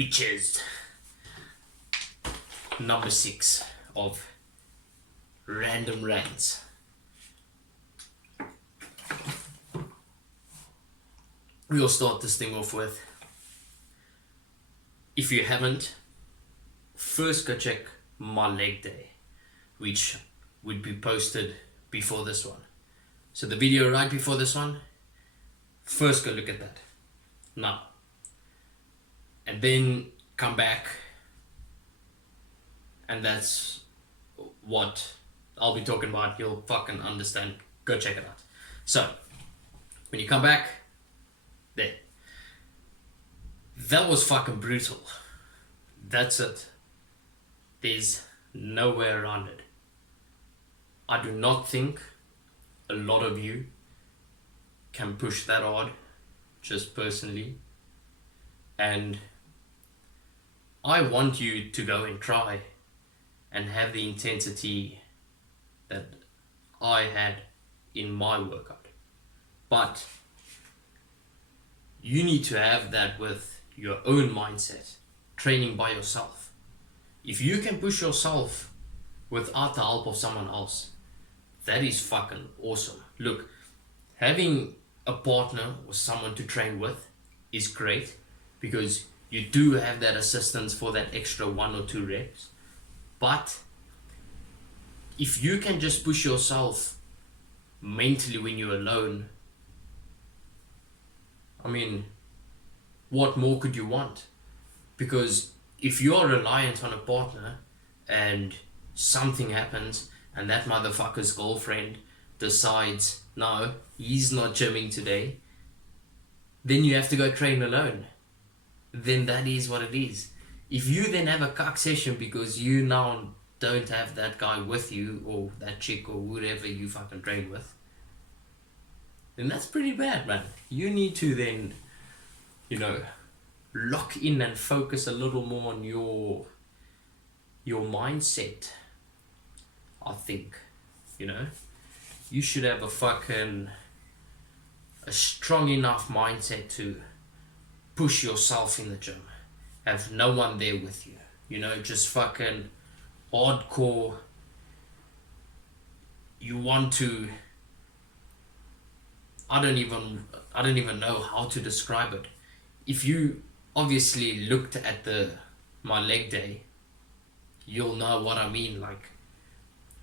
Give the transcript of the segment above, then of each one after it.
bitches. Number 6 of random rants. We'll start this thing off with, if you haven't, first go check my leg day, which would be posted before this one. So the video right before this one, first go look at that now, and then come back, and that's what I'll be talking about. You'll fucking understand. Go check it out. So when you come back, there, that was fucking brutal. That's it. There's no way around it. I do not think a lot of you can push that hard, just personally. And I want you to go and try and have the intensity that I had in my workout. But you need to have that with your own mindset, training by yourself. If you can push yourself without the help of someone else, that is fucking awesome. Look, having a partner or someone to train with is great, because you do have that assistance for that extra 1 or 2 reps. But if you can just push yourself mentally when you're alone, I mean, what more could you want? Because if you're reliant on a partner and something happens and that motherfucker's girlfriend decides, no, he's not gymming today, then you have to go train alone. Then that is what it is. If you then have a cuck session because you now don't have that guy with you, or that chick, or whatever you fucking train with, then that's pretty bad, man. You need to then, lock in and focus a little more on your mindset. I think, you should have a strong enough mindset to push yourself in the gym. Have no one there with you, just fucking hardcore. You want to, I don't even know how to describe it. If you obviously looked at my leg day, you'll know what I mean. Like,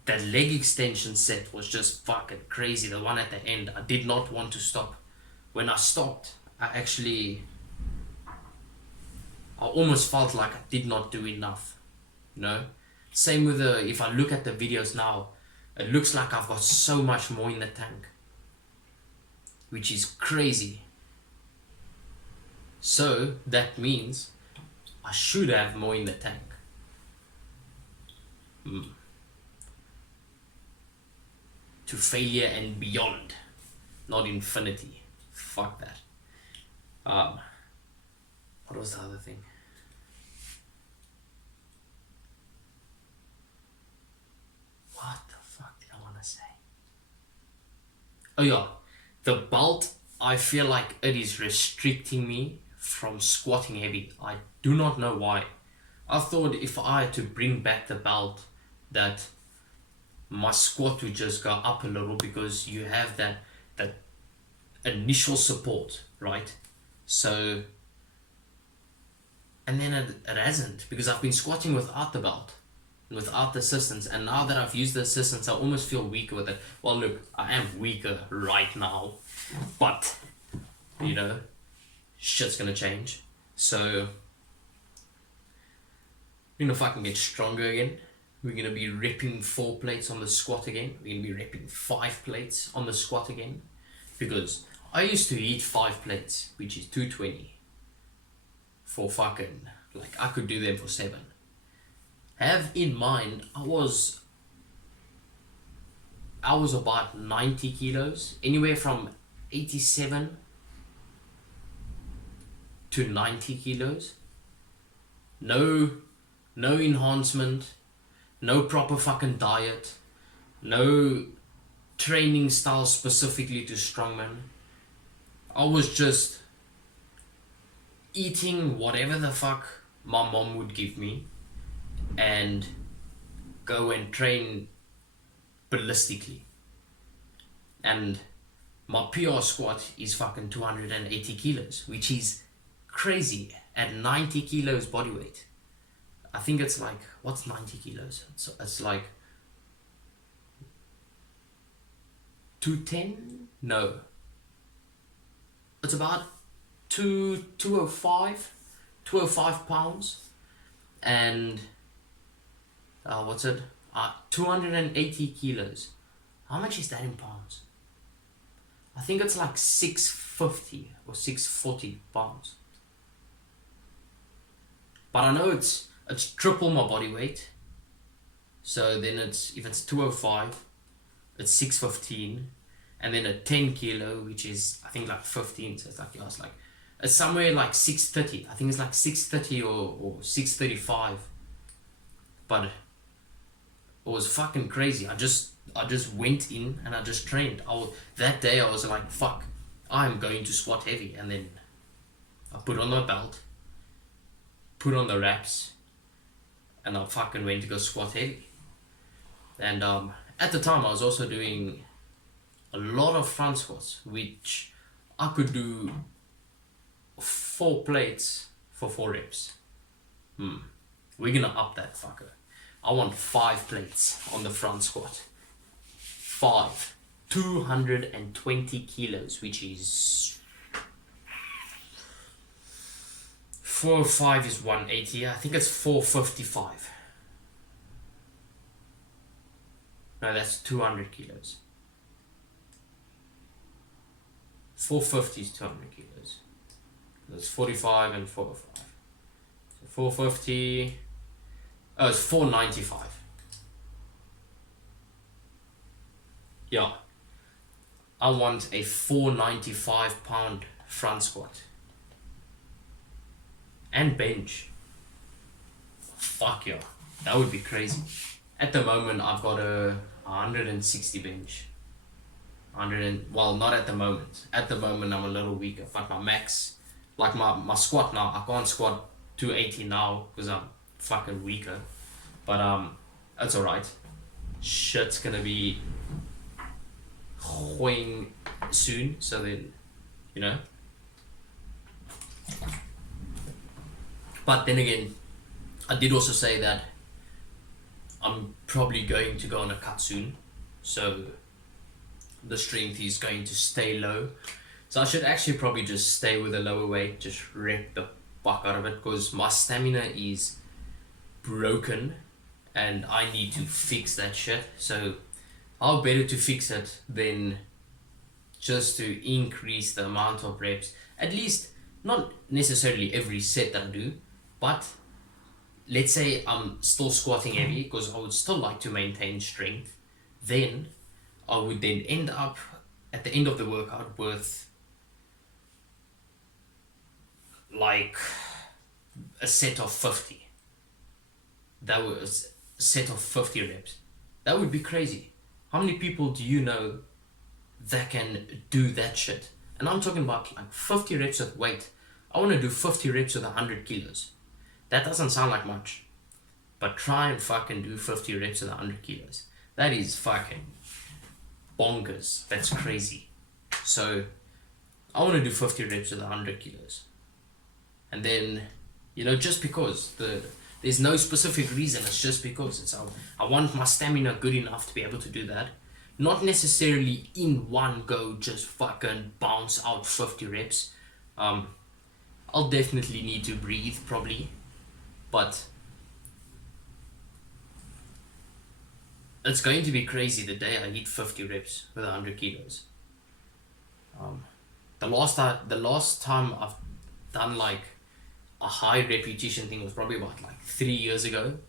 that leg extension set was just fucking crazy. The one at the end, I did not want to stop. When I stopped, I almost felt like I did not do enough, Same with if I look at the videos now, it looks like I've got so much more in the tank, which is crazy. So that means I should have more in the tank. To failure and beyond, not infinity. Fuck that. What was the other thing? What the fuck did I want to say? Oh yeah, the belt, I feel like it is restricting me from squatting heavy. I do not know why. I thought if I had to bring back the belt, that my squat would just go up a little, because you have that initial support, right? So, and then it hasn't, because I've been squatting without the belt, without the assistance, and now that I've used the assistance, I almost feel weaker with it. Well, look, I am weaker right now, but shit's gonna change. So, if I can get stronger again, we're gonna be repping 4 plates on the squat again. We're gonna be repping 5 plates on the squat again, because I used to eat 5 plates, which is 220 for fucking, I could do them for 7. Have in mind, I was about 90 kilos, anywhere from 87 to 90 kilos. No enhancement, no proper fucking diet, no training style specifically to strongman. I was just eating whatever the fuck my mom would give me and go and train ballistically. And my PR squat is fucking 280 kilos, which is crazy at 90 kilos body weight. I think it's like, what's 90 kilos? It's like 210? No. It's about 205 pounds. And, what's it? 280 kilos. How much is that in pounds? I think it's like 650 or 640 pounds. But I know it's triple my body weight. So then if it's 205, it's 615, and then a 10 kilo, which is I think like 15. So it's like, it's somewhere like 630. I think it's like 630 or 635. But it was fucking crazy. I just went in and I just trained. That day I was like, fuck, I'm going to squat heavy. And then I put on my belt, put on the wraps, and I fucking went to go squat heavy. And at the time I was also doing a lot of front squats, which I could do 4 plates for 4 reps. We're gonna up that fucker. I want 5 plates on the front squat. 5. 220 kilos, which is 4 or 5 is 180. I think it's 455. No, that's 200 kilos. 450 is 200 kilos. That's 45 and 405. So 450. Oh, it's 495. Yeah. I want a 495 pound front squat. And bench. Fuck yeah. That would be crazy. At the moment, I've got a 160 bench. Well, not at the moment. At the moment, I'm a little weaker. But my max, like my squat now, I can't squat 280 now because I'm fucking weaker. But that's alright. Shit's gonna be going soon. So then, you know. But then again, I did also say that I'm probably going to go on a cut soon, so the strength is going to stay low. So I should actually probably just stay with a lower weight, just wreck the fuck out of it, because my stamina is broken and I need to fix that shit. So how better to fix it than just to increase the amount of reps, at least not necessarily every set that I do, but let's say I'm still squatting heavy because I would still like to maintain strength. Then I would then end up at the end of the workout with like a set of 50. That was a set of 50 reps. That would be crazy. How many people do you know that can do that shit? And I'm talking about like 50 reps of weight. I want to do 50 reps with 100 kilos. That doesn't sound like much, but try and fucking do 50 reps with 100 kilos. That is fucking bonkers. That's crazy. So I want to do 50 reps with 100 kilos. And then, you know, just because there's no specific reason, it's just because I want my stamina good enough to be able to do that. Not necessarily in one go, just fucking bounce out 50 reps. I'll definitely need to breathe probably, but it's going to be crazy the day I hit 50 reps with 100 kilos. The last time I've done like a high repetition thing was probably about like 3 years ago,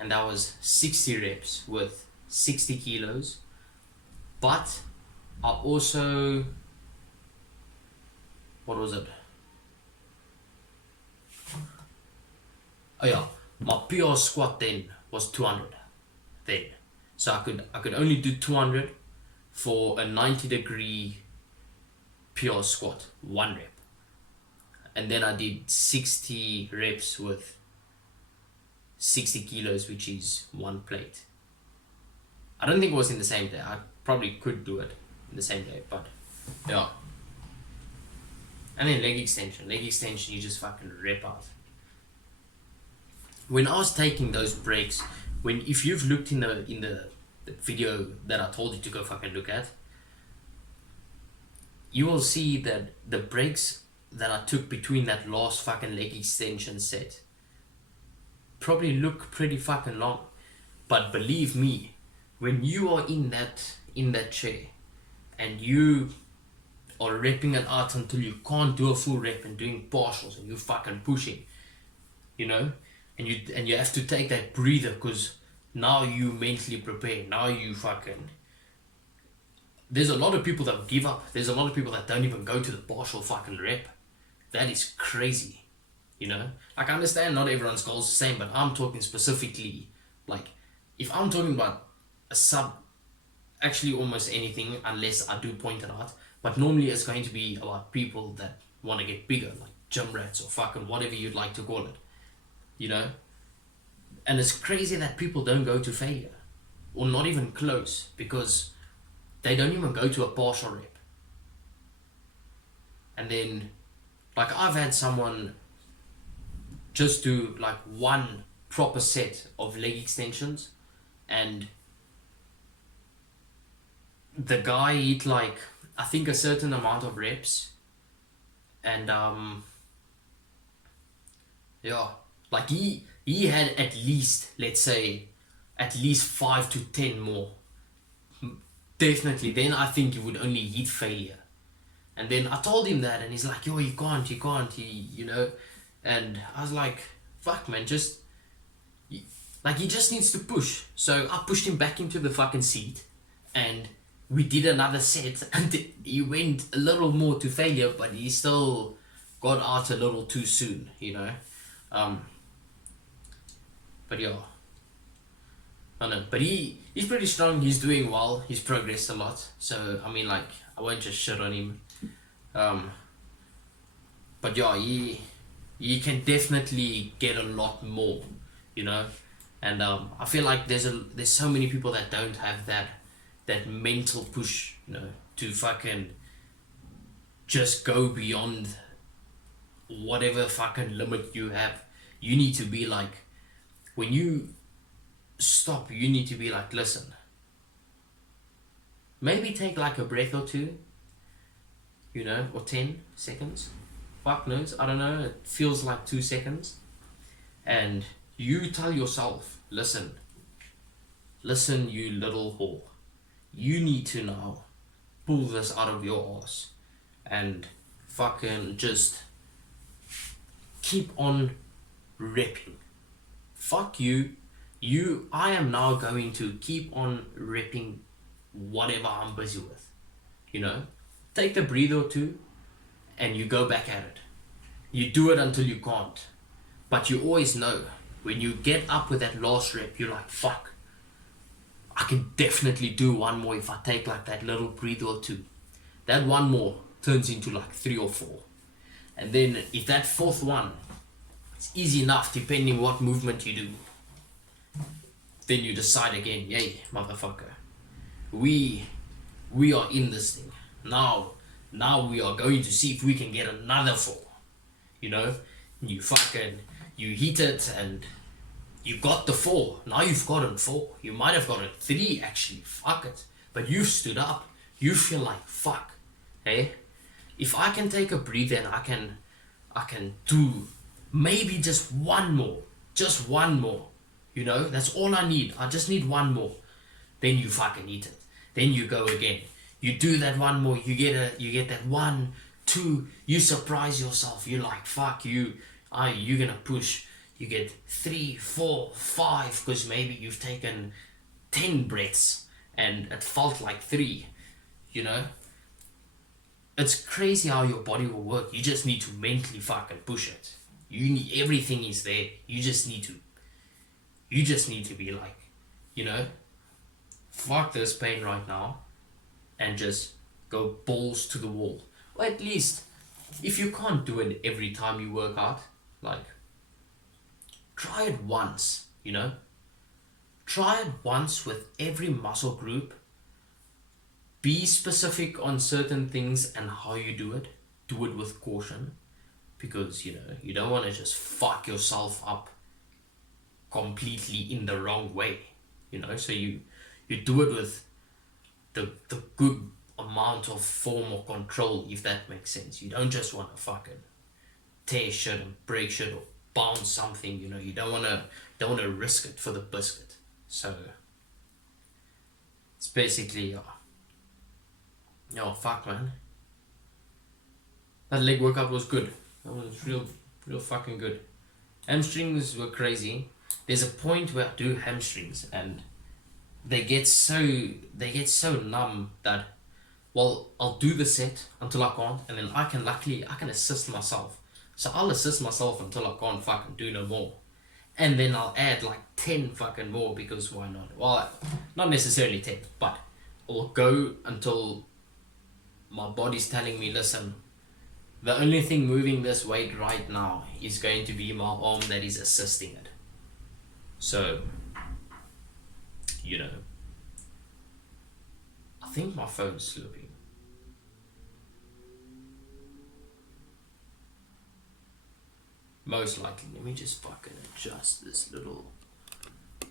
and that was 60 reps with 60 kilos. But I also, what was it? Oh yeah, my PR squat then was 200 then. So I could only do 200 for a 90-degree PR squat, 1 rep. And then I did 60 reps with 60 kilos, which is one plate. I don't think it was in the same day. I probably could do it in the same day, but yeah. And then leg extension. Leg extension, you just fucking rip out. When I was taking those breaks, if you've looked in the video that I told you to go fucking look at, you will see that the breaks that I took between that last fucking leg extension set probably look pretty fucking long. But believe me, when you are in that chair and you are repping it out until you can't do a full rep and doing partials and you're fucking pushing, you know, and you have to take that breather because now you mentally prepare. Now you fucking... There's a lot of people that give up. There's a lot of people that don't even go to the partial fucking rep. That is crazy, you know? Like, I understand not everyone's goal is the same, but I'm talking specifically, like, if I'm talking about a sub, actually almost anything, unless I do point it out, but normally it's going to be about people that want to get bigger, like gym rats or fucking whatever you'd like to call it, you know? And it's crazy that people don't go to failure, or not even close, because they don't even go to a partial rep. And then, like, I've had someone just do like one proper set of leg extensions, and the guy hit like, I think, a certain amount of reps, and yeah, like he had at least, let's say, at least 5 to 10 more. Definitely, then I think you would only hit failure. And then I told him that, and he's like, yo, you can't, you know. And I was like, fuck, man, like, he just needs to push. So I pushed him back into the fucking seat, and we did another set, and he went a little more to failure, but he still got out a little too soon, you know. But yeah, I know, but he's pretty strong. He's doing well. He's progressed a lot. So I mean, like, I won't just shit on him. But yeah, he can definitely get a lot more, you know. And I feel like there's so many people that don't have that mental push, you know, to fucking just go beyond whatever fucking limit you have. You need to be like, when you stop, you need to be like, listen, maybe take like a breath or two, you know, or 10 seconds. Fuck knows, I don't know, it feels like 2 seconds. And you tell yourself, listen, you little whore, you need to now pull this out of your ass and fucking just keep on repping. Fuck you. I am now going to keep on repping whatever I'm busy with, you know. Take the breather or two and you go back at it. You do it until you can't, but you always know when you get up with that last rep, you're like, fuck, I can definitely do one more if I take like that little breather or two. That one more turns into like 3 or 4, and then if that fourth one, it's easy enough depending what movement you do, then you decide again, yay, motherfucker, we are in this thing now. We are going to see if we can get another 4, you know. You hit it and you got the 4. Now you've gotten 4. You might have gotten 3 actually, fuck it, but you've stood up. You feel like, fuck, hey, if I can take a breather and I can do maybe just one more, you know, that's all I need. I just need one more. Then you fucking eat it. Then you go again. You do that one more. You get that 1, 2. You surprise yourself. You're like, fuck, you're gonna push. You get 3, 4, 5, because maybe you've taken 10 breaths and it felt like 3. You know, it's crazy how your body will work. You just need to mentally fucking push it. Everything is there. You just need to be like, you know, fuck this pain right now and just go balls to the wall. Or at least, if you can't do it every time you work out, like, try it once. you know? Try it once with every muscle group. Be specific on certain things and how you do it. Do it with caution, because you don't want to just fuck yourself up completely in the wrong way. So you do it with the good amount of form or control, if that makes sense. You don't just want to fucking tear shit and break shit or bounce something. You don't want to risk it for the biscuit. So it's basically fuck, man. That leg workout was good. That was real fucking good. Hamstrings were crazy. There's a point where I do hamstrings and they get so numb that, well, I'll do the set until I can't, and then I can assist myself. So I'll assist myself until I can't fucking do no more. And then I'll add like 10 fucking more, because why not? Well, not necessarily 10, but I'll go until my body's telling me, listen, the only thing moving this weight right now is going to be my arm that is assisting it. So, I think my phone's slipping. Most likely. Let me just fucking adjust this little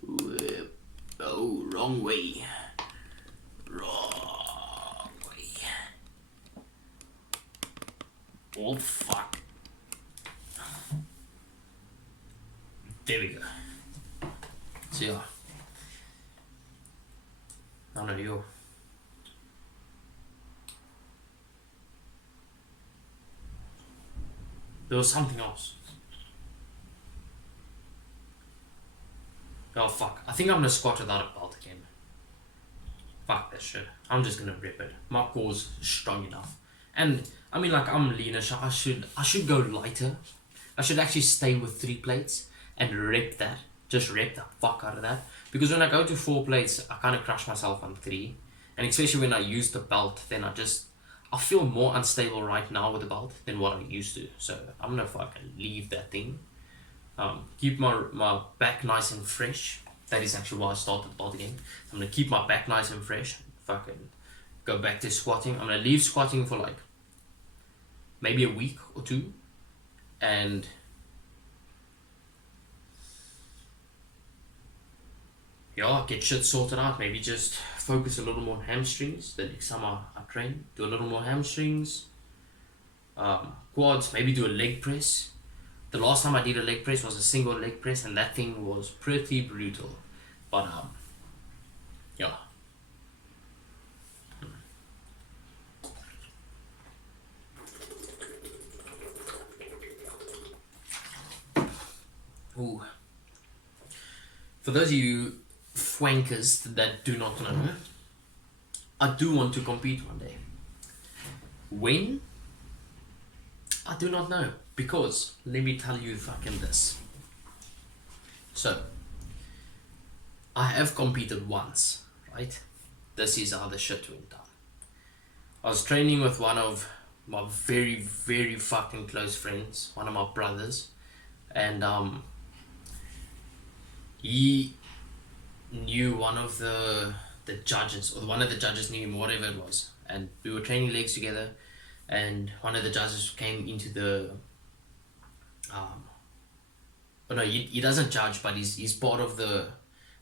whip. Oh, wrong way. Wrong way. Oh, fuck. There we go. So, yeah. I know you. There was something else. Oh fuck, I think I'm gonna squat without a belt again. Fuck that shit. I'm just gonna rip it. My core's strong enough. And I mean, like, I'm leaner, so I should go lighter. I should actually stay with 3 plates and rep that. Just rep the fuck out of that. Because when I go to 4 plates, I kind of crush myself on 3. And especially when I use the belt, then I feel more unstable right now with the belt than what I used to. So I'm gonna fucking leave that thing. Keep my back nice and fresh. That is actually why I started the belt again. I'm gonna keep my back nice and fresh. Fucking go back to squatting. I'm gonna leave squatting for like maybe a week or 2, and get shit sorted out. Maybe just focus a little more on hamstrings. The next time I train, do a little more hamstrings. Quads, maybe do a leg press. The last time I did a leg press was a single leg press, and that thing was pretty brutal. But yeah. Ooh. For those of you fwankers that do not know, I do want to compete one day. When? I do not know, because let me tell you fucking this. So, I have competed once, right? This is how the shit went down. I was training with one of my very, very fucking close friends, one of my brothers, and he knew one of the judges, or one of the judges knew him, whatever it was, and we were training legs together, and one of the judges came into the he doesn't judge, but he's part of the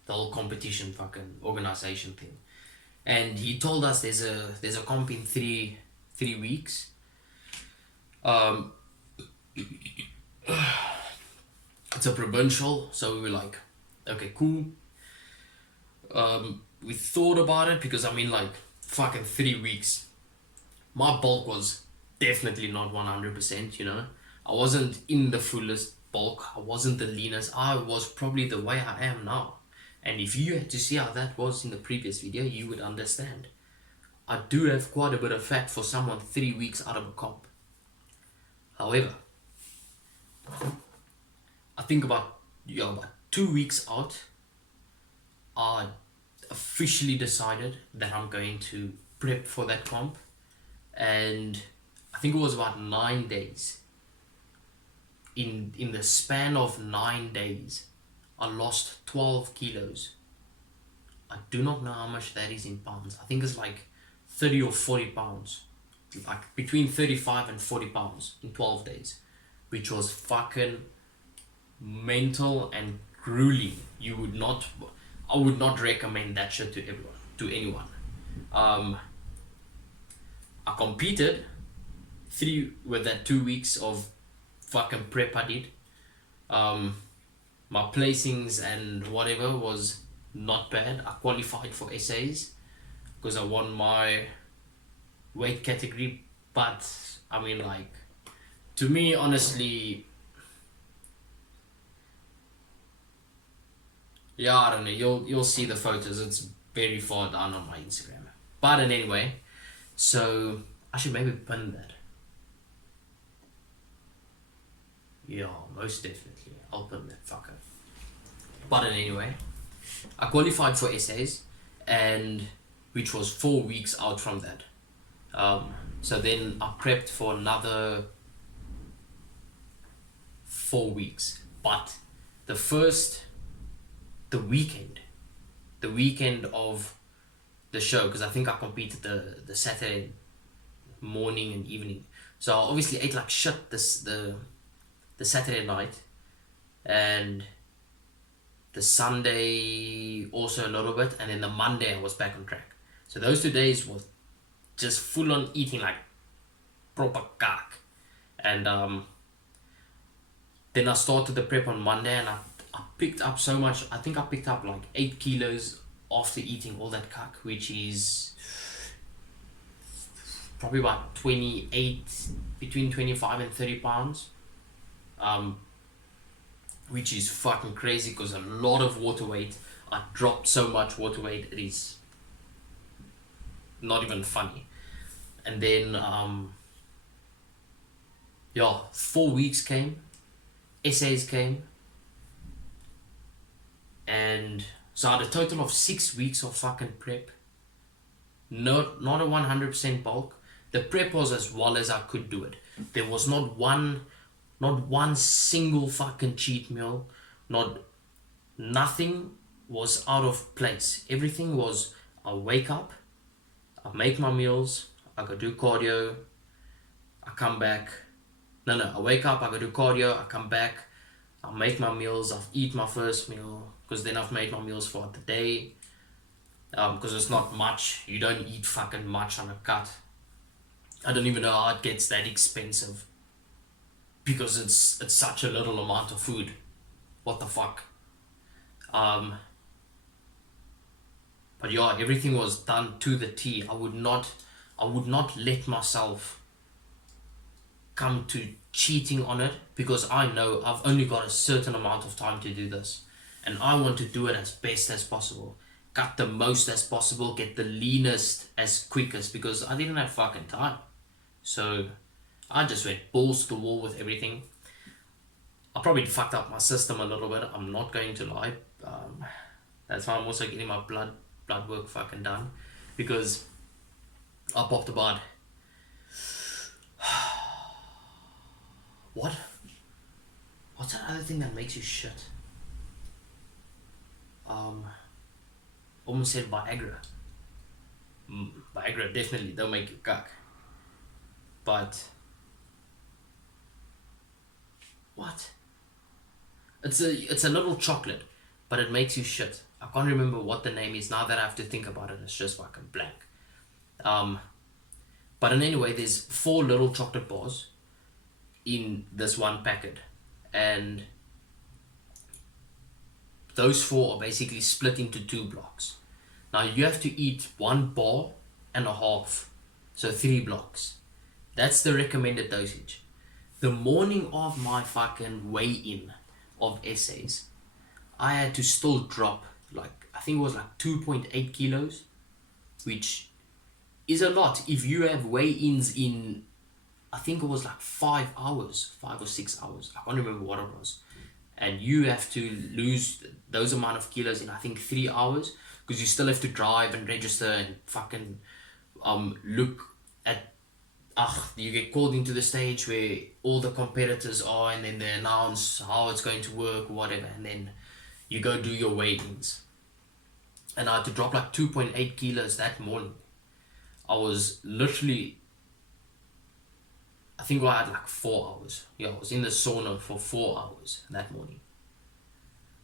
whole competition fucking organization thing, and he told us there's a comp in three weeks. It's a provincial, so we were like, okay, cool. We thought about it, because I mean, like, fucking 3 weeks. My bulk was definitely not 100%, I wasn't in the fullest bulk. I wasn't the leanest. I was probably the way I am now. And if you had to see how that was in the previous video, you would understand. I do have quite a bit of fat for someone 3 weeks out of a comp. However, I think about 2 weeks out, I officially decided that I'm going to prep for that comp, and I think it was about 9 days. In the span of 9 days, I lost 12 kilos. I do not know how much that is in pounds. I think it's like 30 or 40 pounds. Like between 35 and 40 pounds in 12 days. Which was fucking mental and grueling. I would not recommend that shit to anyone. I competed with that 2 weeks of fucking prep I did. My placings and whatever was not bad. I qualified for essays because I won my weight category, but I mean, like, to me, honestly, yeah, I don't know. You'll see the photos. It's very far down on my Instagram. But anyway, so I should maybe pin that. Yeah, most definitely. I'll pin that fucker. But anyway, I qualified for essays, and which was 4 weeks out from that. So then I prepped for another 4 weeks. But the weekend of the show, because I think I competed the Saturday morning and evening. So I obviously ate like shit the Saturday night, and the Sunday also a little bit, and then the Monday I was back on track. So those 2 days was just full on eating like proper cock. And then I started the prep on Monday, and I picked up so much. I think I picked up like 8 kilos after eating all that cock, which is probably about 28, between 25 and 30 pounds. Which is fucking crazy because a lot of water weight. I dropped so much water weight, it is not even funny. And then 4 weeks came, essays came, and so I had a total of 6 weeks of fucking prep. Not a 100% bulk. The prep was as well as I could do it. There was not one single fucking cheat meal. Nothing was out of place. Everything was, I wake up, I make my meals, I go do cardio, I come back. I wake up, I go do cardio, I come back, I make my meals, I eat my first meal, because then I've made my meals for the day. Because it's not much. You don't eat fucking much on a cut. I don't even know how it gets that expensive, because it's such a little amount of food. What the fuck? But yeah, everything was done to the T. I would not let myself come to cheating on it, because I know I've only got a certain amount of time to do this, and I want to do it as best as possible. Cut the most as possible, get the leanest as quickest, because I didn't have fucking time. So I just went balls to the wall with everything. I probably fucked up my system a little bit, I'm not going to lie. That's why I'm also getting my blood work fucking done, because I popped about what's that other thing that makes you shit? Almost said Viagra. Viagra definitely don't make you cuck. But what? It's a little chocolate, but it makes you shit. I can't remember what the name is now that I have to think about it. It's just fucking blank. But in anyway, there's 4 little chocolate bars in this one packet, and those 4 are basically split into 2 blocks. Now you have to eat 1 bar and a half, so 3 blocks. That's the recommended dosage. The morning of my fucking weigh-in of essays, I had to still drop, like, I think it was like 2.8 kilos, which is a lot. If you have weigh-ins in, I think it was like 5 hours, 5 or 6 hours, I can't remember what it was, and you have to lose those amount of kilos in, I think, 3 hours, because you still have to drive and register and fucking look at, you get called into the stage where all the competitors are, and then they announce how it's going to work, whatever, and then you go do your weigh-ins. And I had to drop like 2.8 kilos that morning. I was literally, I think I had like 4 hours. Yeah, I was in the sauna for 4 hours that morning.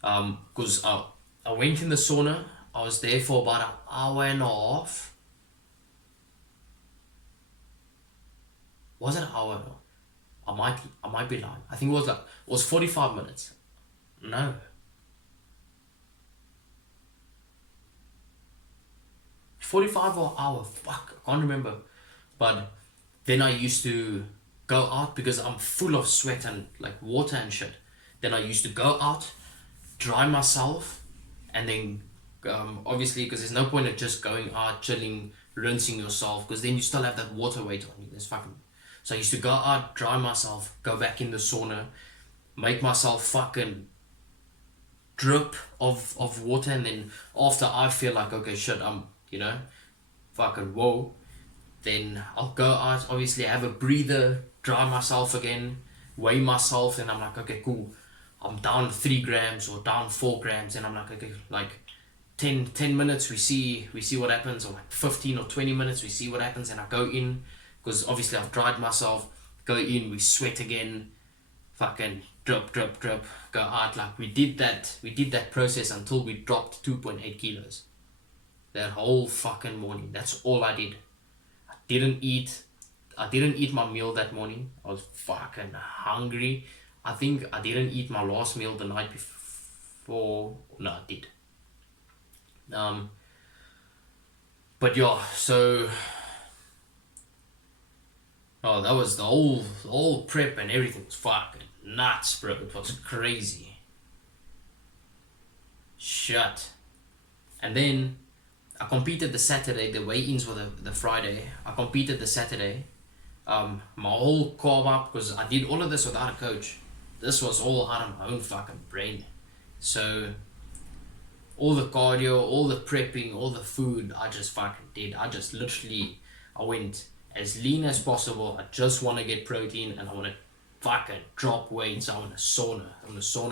Because I went in the sauna, I was there for about an hour and a half. Was it an hour? I might be lying. I think it was 45 minutes. No. 45 or an hour. Fuck, I can't remember. But then I used to go out because I'm full of sweat and like water and shit. Then I used to go out, dry myself, and then obviously because there's no point of just going out, chilling, rinsing yourself, because then you still have that water weight on you. There's fucking. So I used to go out, dry myself, go back in the sauna, make myself fucking drip of water, and then after I feel like, okay, shit, I'm, fucking whoa, then I'll go out, obviously have a breather, dry myself again, weigh myself, and I'm like, okay, cool, I'm down 3 grams or down 4 grams, and I'm like, okay, like 10 minutes, we see what happens, or like 15 or 20 minutes, we see what happens, and I go in, because obviously I've dried myself, go in, we sweat again, fucking drip, go out. Like we did that process until we dropped 2.8 kilos. That whole fucking morning. That's all I did. I didn't eat my meal that morning. I was fucking hungry. I think I didn't eat my last meal the night before. No, I did. But yeah, so that was the whole prep, and everything was fucking nuts, bro. It was crazy. Shit. And then I competed the Saturday. The weigh-ins were the Friday. I competed the Saturday. My whole carb up, because I did all of this without a coach. This was all out of my own fucking brain. So all the cardio, all the prepping, all the food, I just fucking did. I went as lean as possible. I just want to get protein, and I want to fucking drop weights. I want to sauna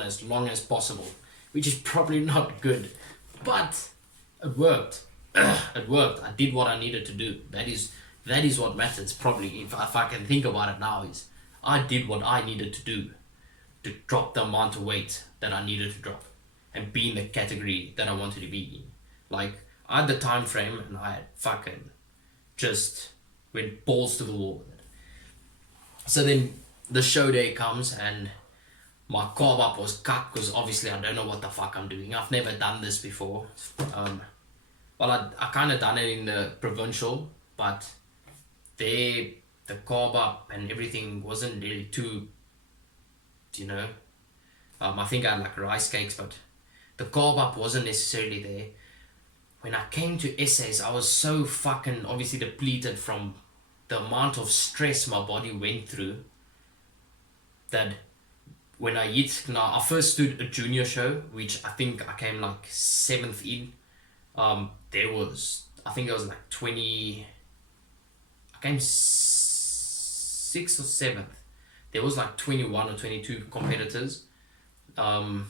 as long as possible, which is probably not good, but it worked. It worked. I did what I needed to do. That is what matters. Probably, if I can think about it now, is I did what I needed to do to drop the amount of weight that I needed to drop and be in the category that I wanted to be in. Like, I had the time frame, and I had fucking just went balls to the wall with it. So then the show day comes, and my carb up was cut, because obviously I don't know what the fuck I'm doing. I've never done this before. Well, I kind of done it in the provincial, but the carb up and everything wasn't really too, I think I had like rice cakes, but the carb up wasn't necessarily there. When I came to essays, I was so fucking obviously depleted from the amount of stress my body went through, that when I first stood a junior show, which I think I came like 7th in. I think it was like 20, I came 6th or 7th. There was like 21 or 22 competitors. And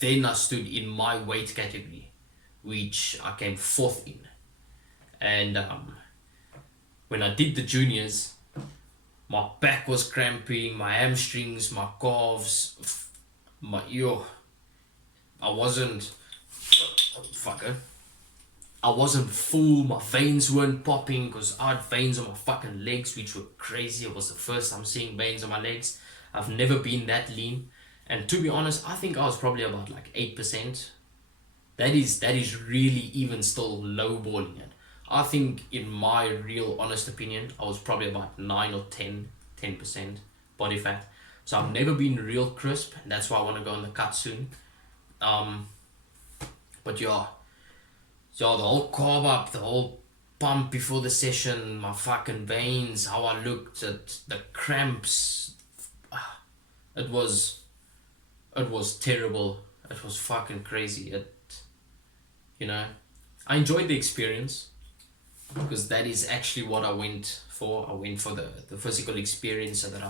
then I stood in my weight category, which I came 4th in. And when I did the juniors, my back was cramping, my hamstrings, my calves, I wasn't full, my veins weren't popping, because I had veins on my fucking legs, which were crazy. It was the first time seeing veins on my legs. I've never been that lean. And to be honest, I think I was probably about like 8%. That is really even still lowballing it. I think, in my real honest opinion, I was probably about 9 or 10% body fat. So I've never been real crisp, and that's why I want to go on the cut soon. But yeah, so the whole carb up, the whole pump before the session, my fucking veins, how I looked, at the cramps, it was terrible. It was fucking crazy. I enjoyed the experience, because that is actually what I went for. I went for the physical experience, so that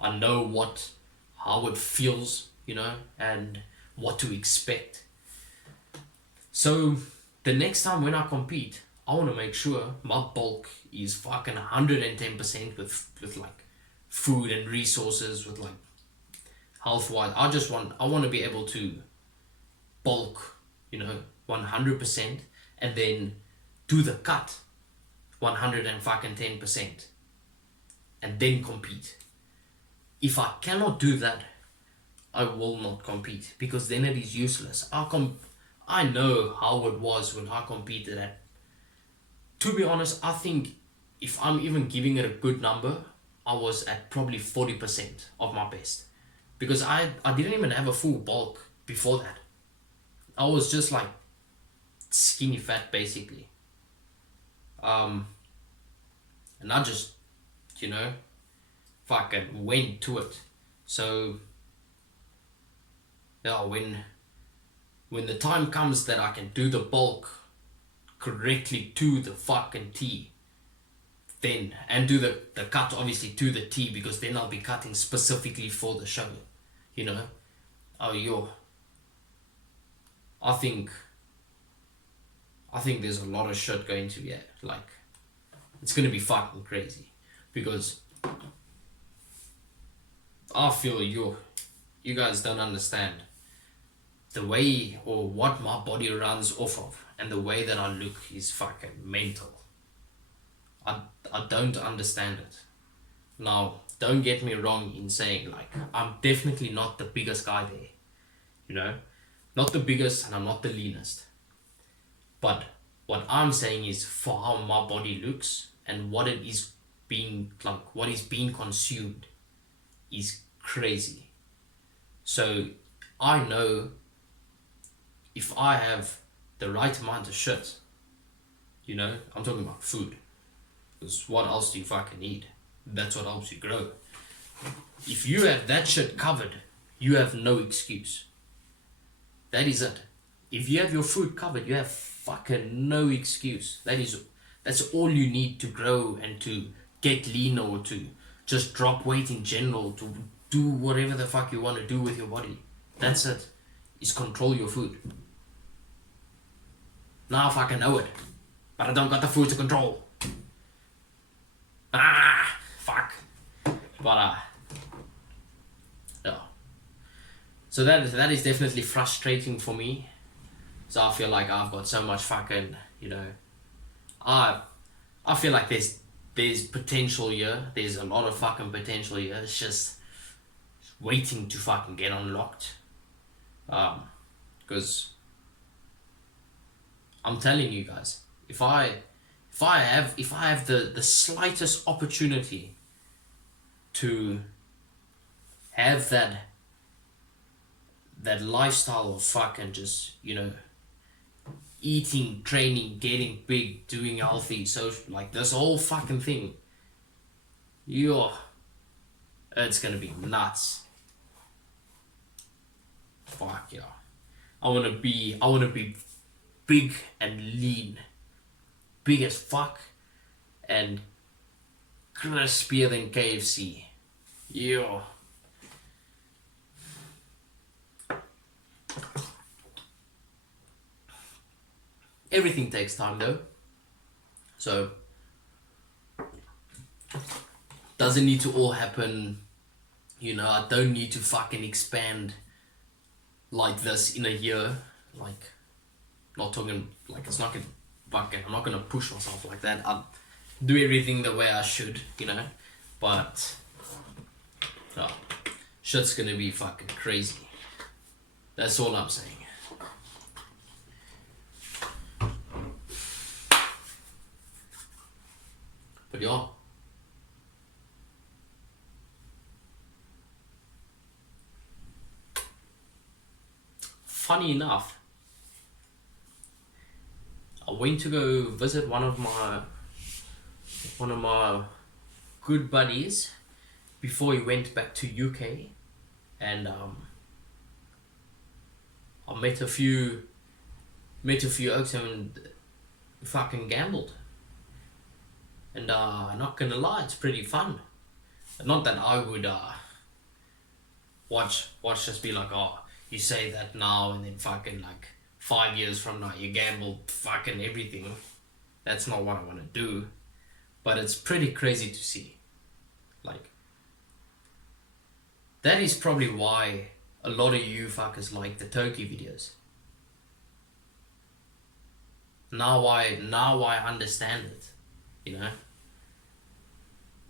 I know what how it feels, and what to expect. So the next time when I compete, I want to make sure my bulk is fucking 110% with like food and resources, with like health wise. I want to be able to bulk, 100%, and then do the cut 110%, and then compete. If I cannot do that, I will not compete, because then it is useless. I know how it was when I competed at. To be honest, I think if I'm even giving it a good number, I was at probably 40% of my best. Because I didn't even have a full bulk before that. I was just like skinny fat basically. And I just, fucking went to it. So yeah, when the time comes that I can do the bulk correctly to the fucking T, then, and do the cut obviously to the T, because then I'll be cutting specifically for the show, I think there's a lot of shit going to be like, it's gonna be fucking crazy, because I feel you guys don't understand the way or what my body runs off of, and the way that I look is fucking mental. I don't understand it. Now, don't get me wrong in saying, like, I'm definitely not the biggest guy there, not the biggest, and I'm not the leanest. But what I'm saying is, for how my body looks and what it is being, like, what is being consumed is crazy. So I know if I have the right amount of shit, I'm talking about food, because what else do you fucking need? That's what helps you grow. If you have that shit covered, you have no excuse. That is it. If you have your food covered, you have fucking no excuse. That's all you need to grow and to get lean, or to just drop weight in general, to do whatever the fuck you want to do with your body. That's it. Is control your food. Now I fucking know it, but I don't got the food to control. Fuck. But yeah. So that is definitely frustrating for me. So I feel like I've got so much fucking, I feel like there's potential here. There's a lot of fucking potential here. It's just waiting to fucking get unlocked. Because I'm telling you guys, if I have the slightest opportunity to have that lifestyle of fucking just, eating, training, getting big, doing healthy, social, like this whole fucking thing, it's gonna be nuts. Fuck yeah. I wanna be big and lean. Big as fuck and crispier than KFC. Yeah. Everything takes time though. So doesn't need to all happen, I don't need to fucking expand like this in a year. Like, not talking, like, it's not gonna fucking, I'm not gonna push myself like that. I'll do everything the way I should, but shit's gonna be fucking crazy. That's all I'm saying. But yeah. Funny enough, I went to go visit one of my good buddies before he went back to UK, and I met a few oaks and fucking gambled. And not gonna lie, it's pretty fun. Not that I would Watch just be like, oh, you say that now and then fucking like 5 years from now you gamble fucking everything. That's not what I want to do. But it's pretty crazy to see. Like, that is probably why a lot of you fuckers like the turkey videos. Now I understand it. You know?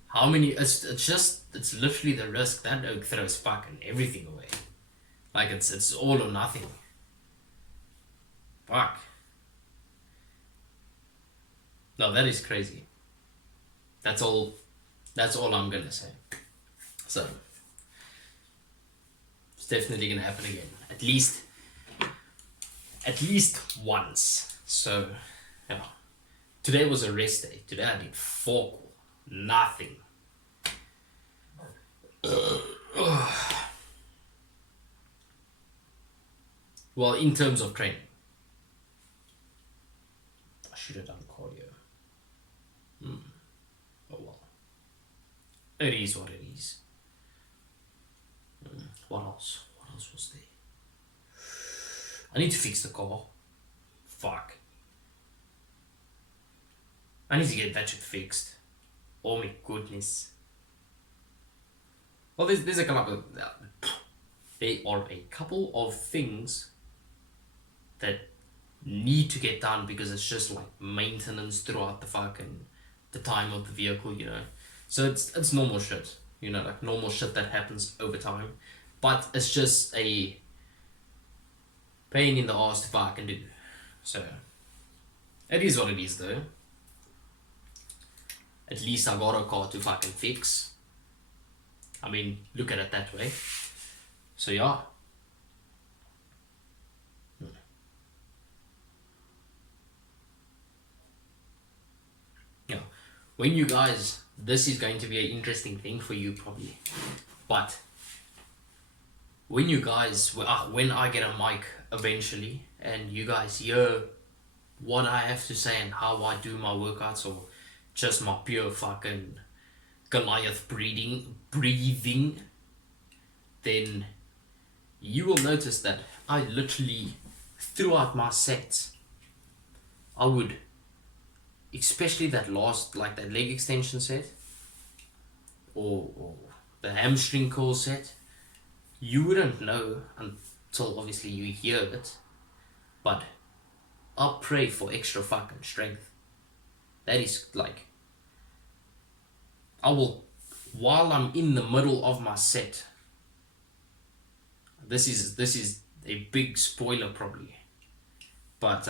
How many it's literally the risk that oak throws fucking everything away. Like it's all or nothing. Fuck. No, that is crazy. That's all I'm gonna say. So it's definitely gonna happen again. At least once. So yeah. Today was a rest day. Today I did fuck nothing. Well, in terms of training, I should have done cardio. Oh well. It is what it is. What else? What else was there? I need to fix the car. Fuck. I need to get that shit fixed. Oh my goodness. Well, there's a couple of there are a couple of things that need to get done because it's just like maintenance throughout the time of the vehicle, you know. So it's normal shit, you know, like normal shit that happens over time. But it's just a pain in the ass to fucking do. So it is what it is though. At least I got a car to fucking fix. I mean, look at it that way. So yeah. Yeah. When you guys, this is going to be an interesting thing for you probably. But when you guys, when I get a mic eventually and you guys hear what I have to say and how I do my workouts or just my pure fucking Goliath breathing, then you will notice that I literally, throughout my sets, I would, especially that last, like that leg extension set, or the hamstring curl set, you wouldn't know until obviously you hear it, but I'll pray for extra fucking strength. That is like, I will, while I'm in the middle of my set, this is a big spoiler probably, but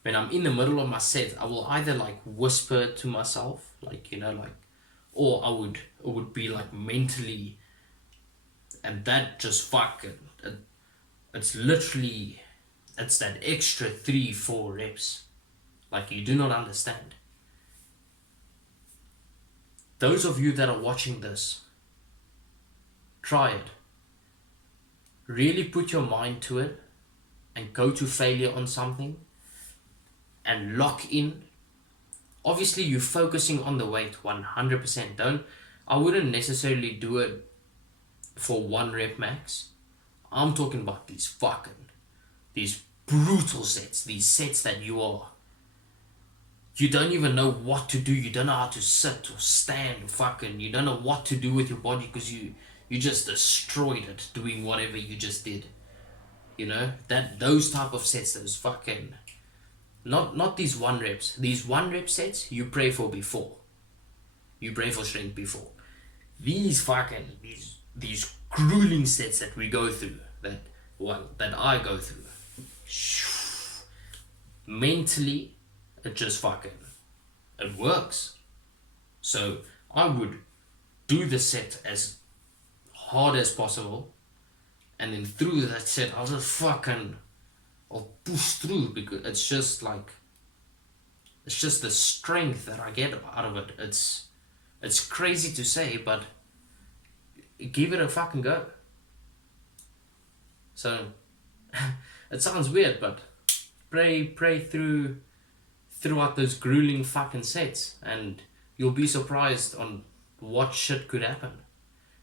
when I'm in the middle of my set, I will either like whisper to myself, like, you know, like, or it would be like mentally, and that just fucking, it's literally, it's that extra 3-4 reps, like you do not understand. Those of you that are watching this, try it. Really put your mind to it and go to failure on something and lock in. Obviously, you're focusing on the weight 100%. I wouldn't necessarily do it for 1 rep max. I'm talking about these brutal sets, these sets that you don't even know what to do. You don't know how to sit or stand or fucking, you don't know what to do with your body because you just destroyed it doing whatever you just did. You know, those type of sets, those fucking, not these 1 reps. These 1 rep sets, you pray for before. You pray for strength before. These fucking, these grueling sets that we go through, that I go through, mentally, it just fucking, it works. So I would do the set as hard as possible, and then through that set I'll push through, because it's just the strength that I get out of it. It's crazy to say, but give it a fucking go. So it sounds weird, but pray throughout those grueling fucking sets, and you'll be surprised on what shit could happen.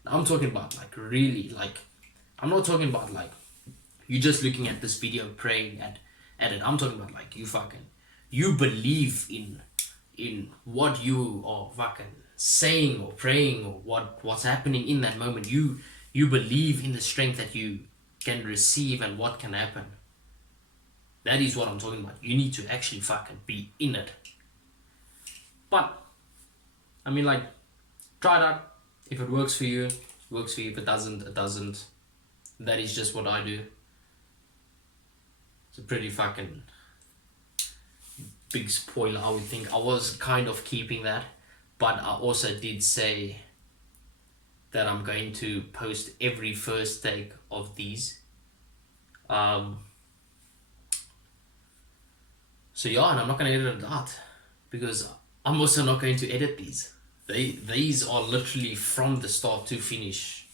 I'm talking about like really like, I'm not talking about like you just looking at this video praying at it. I'm talking about like you believe in what you are fucking saying or praying or what's happening in that moment. You believe in the strength that you can receive and what can happen. That is what I'm talking about. You need to actually fucking be in it. But I mean, like, try it out. If it works for you, it works for you. If it doesn't, it doesn't. That is just what I do. It's a pretty fucking big spoiler, I would think. I was kind of keeping that, but I also did say that I'm going to post every first take of these. So yeah, and I'm not going to edit it out because I'm also not going to edit these. These are literally from the start to finish,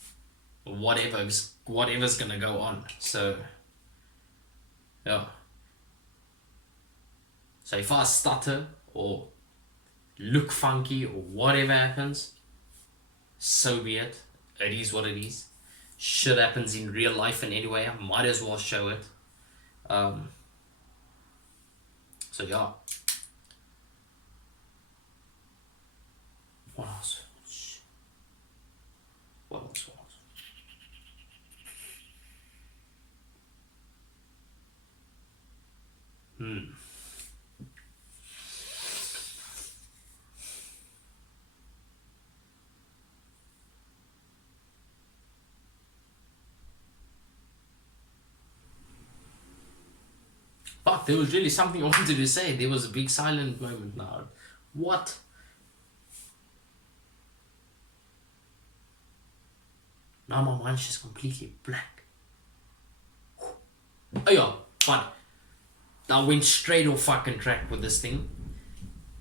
whatever's gonna go on. So yeah. So if I stutter or look funky or whatever happens, so be it. It is what it is. Shit happens in real life, and anyway, I might as well show it. So yeah. What else? What else? Fuck, there was really something I wanted to say. There was a big silent moment now. What? Now my mind's just completely blank. Oh yeah, but I went straight off fucking track with this thing.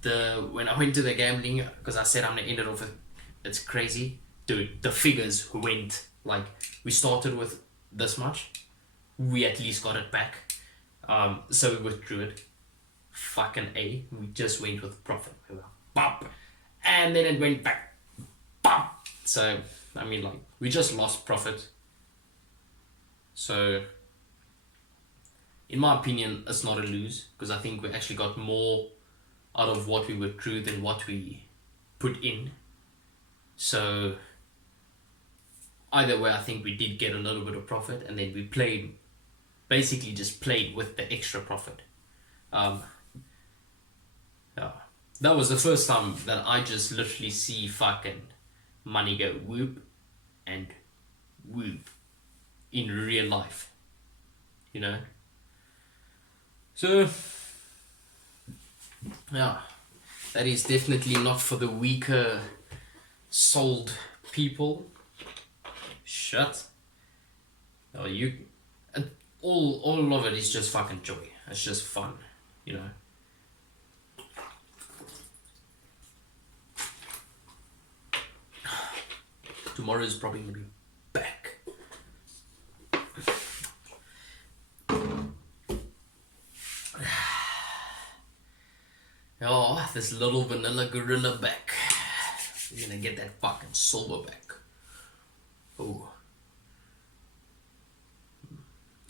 When I went to the gambling, because I said I'm gonna end it off with, it's crazy. Dude, the figures went, like, we started with this much. We at least got it back. So we withdrew it. Fucking A. We just went with profit. Bop. And then it went back. Bop. So, I mean, like, we just lost profit. So, in my opinion, it's not a lose, because I think we actually got more out of what we withdrew than what we put in. So, either way, I think we did get a little bit of profit, and then we basically just played with the extra profit. Yeah. That was the first time that I just literally see fucking money go whoop and whoop in real life, you know. So yeah, that is definitely not for the weaker souled people. Shut. Oh, you. All of it is just fucking joy. It's just fun, you know. Tomorrow is probably gonna be back. Oh, this little vanilla gorilla back. We're gonna get that fucking silver back. Oh.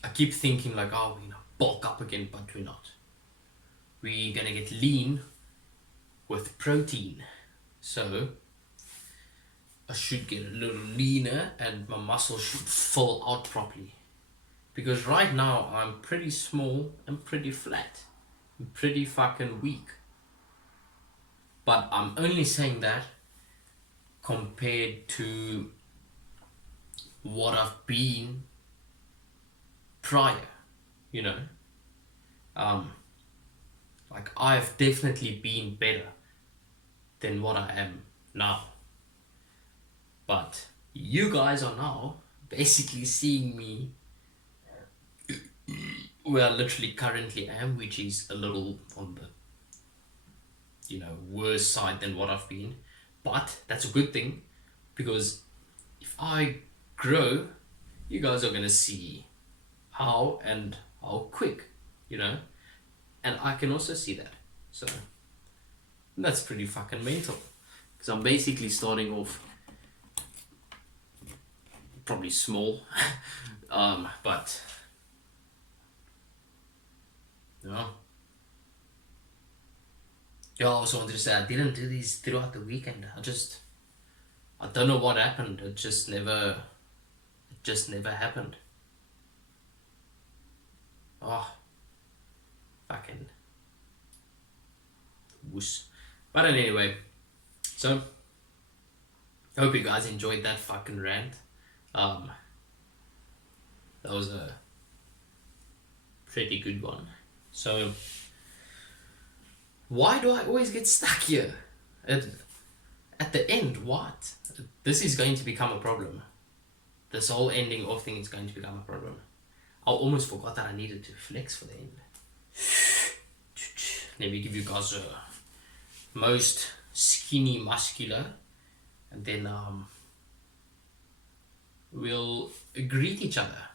I keep thinking like, oh, we're gonna bulk up again, but we're not. We're gonna get lean with protein. So, I should get a little leaner and my muscles should fill out properly. Because right now, I'm pretty small and pretty flat. I'm pretty fucking weak. But I'm only saying that compared to what I've been prior, you know. Like, I've definitely been better than what I am now. But you guys are now basically seeing me where I literally currently am, which is a little on the, you know, worse side than what I've been. But that's a good thing, because if I grow, you guys are gonna see how and how quick, you know, and I can also see that. So that's pretty fucking mental, because I'm basically starting off probably small. But no. Yeah, I also wanted to say I didn't do these throughout the weekend. I don't know what happened. It just never happened. Oh, fucking wuss. But anyway, so hope you guys enjoyed that fucking rant. Um, that was a pretty good one. So, why do I always get stuck here? At the end, what? This is going to become a problem. This whole ending off thing is going to become a problem. I almost forgot that I needed to flex for the end. Let me give you guys a most skinny muscular, and then we'll greet each other.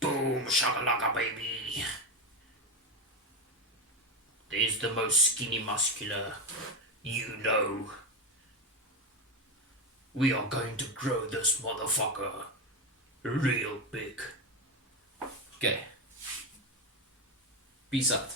Boom shakalaka baby. There's the most skinny muscular. You know. We are going to grow this motherfucker real big. Okay. Peace out.